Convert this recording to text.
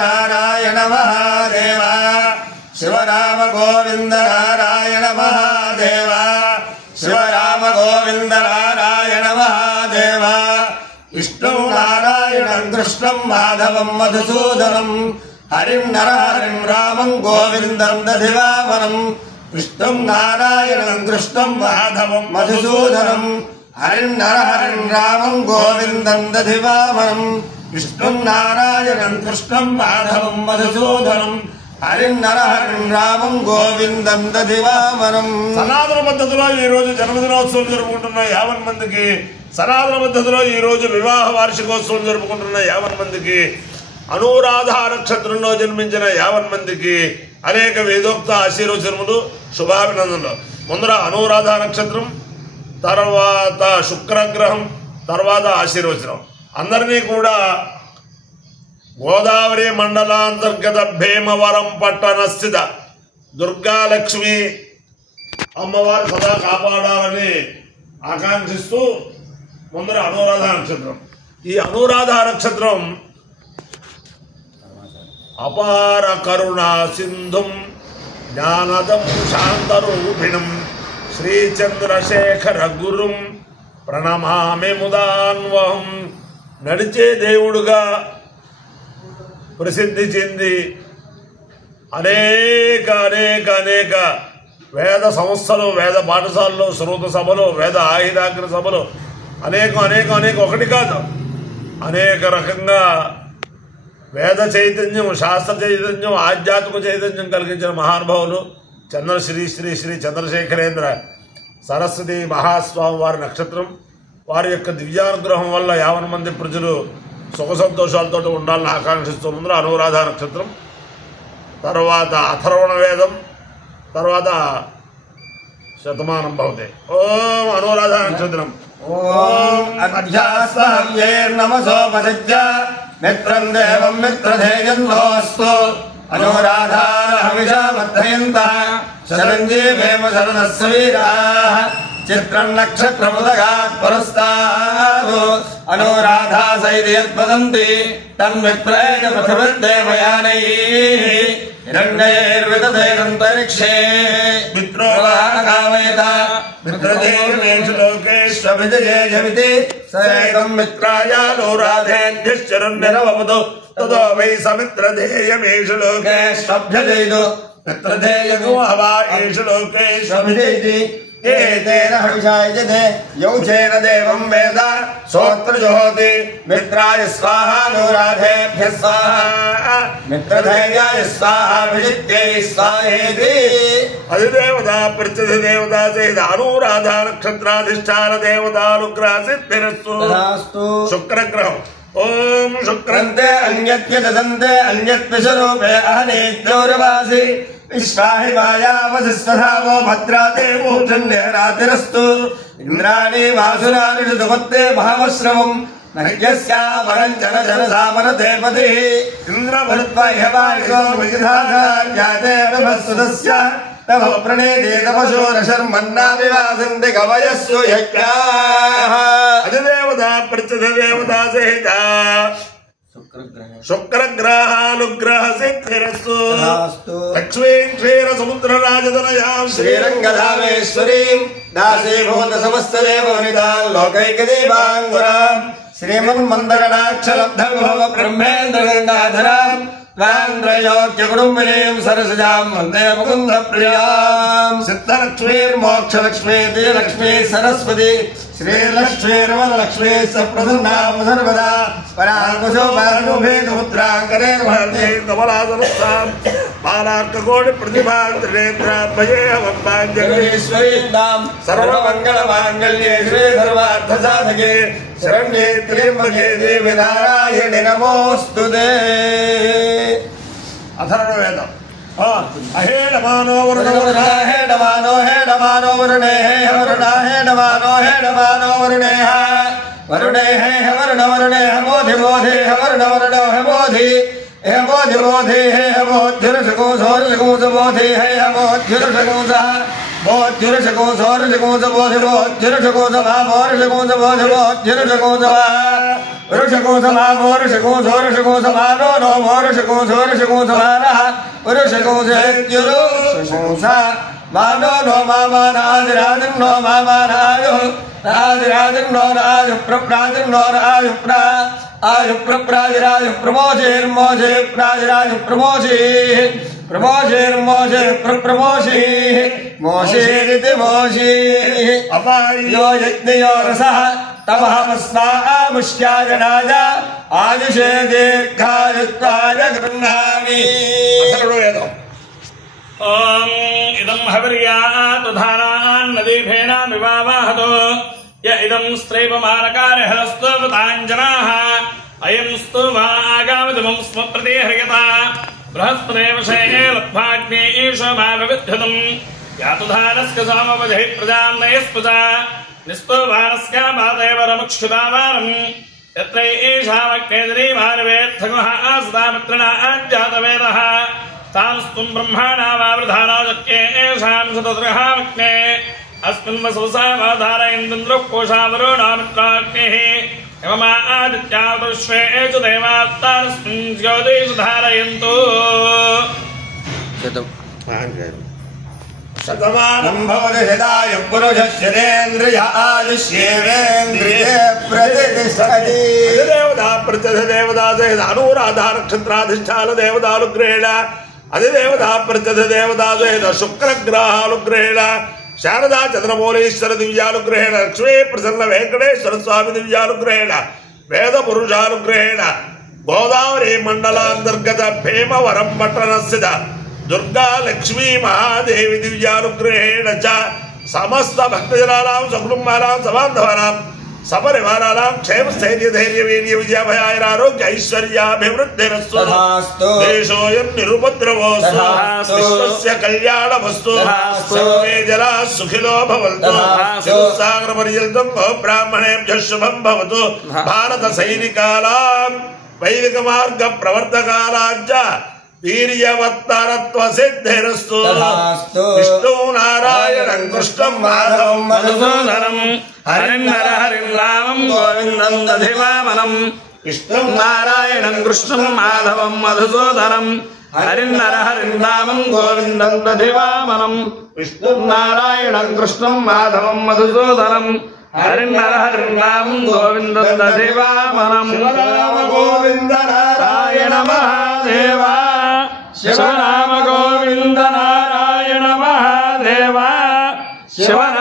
नारायण महादेव शिवराम गोविंद नारायण महादेव शिवराम गोविंद नारायण महादेव विष्णु नारायणं कृष्णं माधवं मधुसूदनं हरिं नरहरिं रामं गोविंदं दधिवामनं विष्णु नारायणं कृष्णं माधवं मधुसूदनं हरिं नरहरिं रामं गोविंदं दधिवामनं विष्णु नारायणं कृष्णं माधवं मधुसूदनं हरिं नरहरिं रामं गोविंदं दधिवामनं సనాతన పద్ధతిలో ఈ రోజు జన్మదినోత్సవం జరుపుకుంటున్న 50 మందికి, సనాతన పద్ధతిలో ఈ రోజు వివాహ వార్షికోత్సవం జరుపుకుంటున్న 50 మందికి, అనురాధ నక్షత్రంలో జన్మించిన 50 మందికి అనేక వేదోక్త ఆశీర్వచనములు, శుభాభినందనలు. ముందర అనురాధ నక్షత్రం, తర్వాత శుక్రగ్రహం, తర్వాత ఆశీర్వచనం. అందరినీ కూడా గోదావరి మండలాంతర్గత భీమవరం పట్టణ స్థిత దుర్గాలక్ష్మి అమ్మవారు సదా కాపాడాలని ఆకాంక్షిస్తూ ముందర అనురాధ నక్షత్రం. ఈ అనురాధ నక్షత్రం అపార కరుణా సింధుం జ్ఞానదం శాంతరూపిణం శ్రీచంద్రశేఖర గురుం ప్రణమామి ముదాన్వహం. నడిచే దేవుడుగా ప్రసిద్ధి చెంది అనేక అనేక అనేక వేద సంస్థలు, వేద పాఠశాలలు, శ్రోత సభలు, వేద ఆయుధాగ్ర సభలు అనేక అనేక అనేక ఒకటి కాదు అనేక రకంగా వేద చైతన్యం, శాస్త్ర చైతన్యం, ఆధ్యాత్మిక చైతన్యం కలిగించిన మహానుభావులు శ్రీ శ్రీ శ్రీ చంద్రశేఖరేంద్ర సరస్వతి మహాస్వామి వారి నక్షత్రం. వారి యొక్క దివ్యానుగ్రహం వల్ల 50 మంది ప్రజలు సుఖ సంతోషాలతో ఉండాలని ఆకాంక్షిస్తూ ముందర అనురాధ నక్షత్రం, తర్వాత అథర్వణ వేదం, తర్వాత శతమానం భవతే. ఓం అనురాధ నక్షత్రం. ఓం అధ్యాస్మహవ్యేర్నమసోపసజ్జ మిత్రం దేవం మిత్రధేయన్నోస్తు అనురాధారహవిషావర్ధయంతః శరంజీవేమ శరణస్య వీరాః చిత్రం నక్షత్రముదగాత్ పురస్తాద్ అనురాధా సైతి యద్వదంతి తన్మిత్రేణ పృథివీర్దేవయానైః హిరణ్యైర్విదధైరంతరిక్షే మిత్రో కామయేత మిత్రదేవేషు లోకేష్వభిజయేజమితి సైతం మిత్రాయానురాధేభ్యశ్చరణ్యరవపదు తదో వై సమిత్రధేయమేషు లోకేష్వభ్యజయదు మిత్రధేయో హవా ఏషు లోకేష్వభిజయతి ఏతేన హవిషాయజతే యౌచేన దేవం వేద సోత్రజోహోతి మిత్రాయ స్వాహా అనురాధేభ్యః స్వాహా మిత్రధేయాయ స్వాహా విజిత్యై స్వాహేతి. అధిదేవత ప్రత్యధిదేవత సహిత అనురాధ నక్షత్రాధిష్టాన దేవతానుగ్రహ సిద్ధిరస్తు. శుక్రగ్రహం. ఓం శుక్రంతే అన్యత్య దదంతే అన్యత్విషరూపే అహనేత్యోరవాసి విశ్వాహి మాయావసిస్వధావో భద్రాదేవో చండేరాతిరస్తు ఇంద్రాణి వాసురాని ఋతుపత్తే భావశ్రవం నహ్యస్యామరం జన జన సామరతే పతి ఇంద్రవృత్వహ్యవారికో విధాతే విభస్సుతస్య తవ ప్రణేతే తపశోరశర్మన్నా వివాసంతి కవయస్సు యజ్ఞాః. అధిదేవత ప్రత్యధిదేవత సహిత శుక్రగ్రహానుగ్రహ సిద్ధిరస్తు. లక్ష్మీం క్షీర సముద్ర రాజతనయాం శ్రీరంగధామేశ్వరీం దాసీభూత సమస్త దేవనితాన్ లోకైకదీపాంగురాం శ్రీమన్మందరణాక్షలబ్ధవిభవ బ్రహ్మేంద్ర గంగాధరాం త్వాంద్రయోగ్య కుటుంబినీం సరసజాం వందే ముకుంద ప్రియాం. సిద్ధలక్ష్మీర్మోక్షలక్ష్మీ దియలక్ష్మీ సరస్వతి శ్రీలక్ష్మీర్వరలక్ష్మీ సప్రసన్నాం సర్వదా పరాంకుశో పరానుభేదముద్రాంకరే కమలాసనస్థాం బాలార్కకోటి ప్రతిభాం త్రినేత్రాభయేశ్వరీం సర్వమంగళమాంగళ్యే శ్రీ సర్వార్థ సాధకే శరణ్యే త్ర్యంబకే దేవి నారాయణి నమోస్తుతే. అథర్వవేదం. అహేడమానో వరుణ హేడమానో హేడమానో వరుణే హే వరుణ హేడమానో హేడమానో వరుణే వరుణే హే వరుణ వరుణే హమోధి మోధి హవరుణ వరుణో హమోధి హమోధి మోధి హే హమోధ్యురుషకోసోరుషకోస మోధి హే హమోధ్యురుషకోస Mano no mama na radin no mama na yo radin no raj prapradin no raj pra aj prapraj raj promotion moje praj raj promotion promotion moje promotion moje rite moje apai yo yatne yo rasa tabah masna mushya raja aj she dirghayutaya grunhami asalo yedo Om idam havriyat udharan nadibhena mivavahado ya idam straivamanakare halastuvatanjanaha ayam stuva agamadamam smapratihryata brahaspade vashe lakbhagni ishamavavidhadam yatudhanaska samavadhi prajanayaspaja nistuvanaska bhadeva ramukshudavaram yatre ishavakkedri bharvetthagaha asdamitrana anjatavedaha Tamstum Brahmana Vavradhana Jakke Sham Satadrahavakne Asmin Vasavasa Vadhara Indra Kosha Varuna Mitrakne Evama Aditya Vashve Eju Devatarasmin Jyotish Dharayantu Satamanam Bhavati Hidaya Purusharendriya Adishyevendriya Pratidishthati Devada Pratidevada Anuradha Nakshatradhishthala Devada Lugrela Adivevada Pratidevada Shukra Lugrela Sharada Chandramoleshwara Divyalugrela Lakshmi Prasanna Venkateshwara Swami Divyalugrela Veda Purushalugrela Godavari Mandala Antargata Phema Varam Patranasida Durga Lakshmi Mahadevi Divyanugrahena cha Samasta Bhaktajanaram Sakutummaram Samandhavaram Saparivararam Kshem Stairya Dhairya Virya Vijayabhaya Arogya Aishwarya Bhivruddhirastu Deshoyam Nirupadravostu Vishwasya Kalyana Vastu Sarve Jala Sukhilo Bhavantu Sagra Parijaldam Brahmanem Shubham Bhavatu Bharata Sainikalam Vaidika Marga Pravartakalam Viryavattaratva siddhirastu Vishnu Narayanam Krishnam Madhavam Madhusudanam Harinnara Harinnavam Govindam Dadhivamanam Vishnu Narayanam Krishnam Madhavam Madhusudanam Harinnara Harinnamam Govindam Dadhivamanam Vishnu Narayanam Krishnam Madhavam Madhusudanam Harinnara Harinnamam Govindam Dadhivamanam Shivanama Govinda Narayana Mahadeva Shivanama Govinda Narayana Mahadeva Shivanama